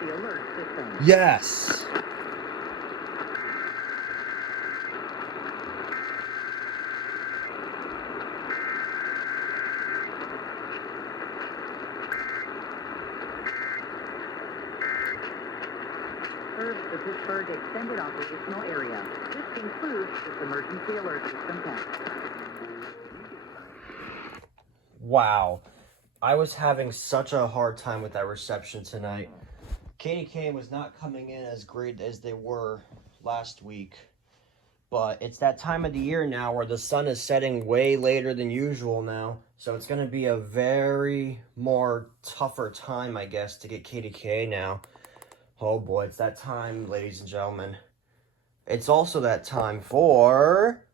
emergency alert system. Yes. Serves the Pittsburgh Extended Operational Area. This includes this emergency alert system test. Wow. I was having such a hard time with that reception tonight. Kdka was not coming in as great as they were last week. But it's that time of the year now where the sun is setting way later than usual now. So it's going to be a very more tougher time, I guess, to get Kdka now. Oh boy, it's that time, ladies and gentlemen. It's also that time for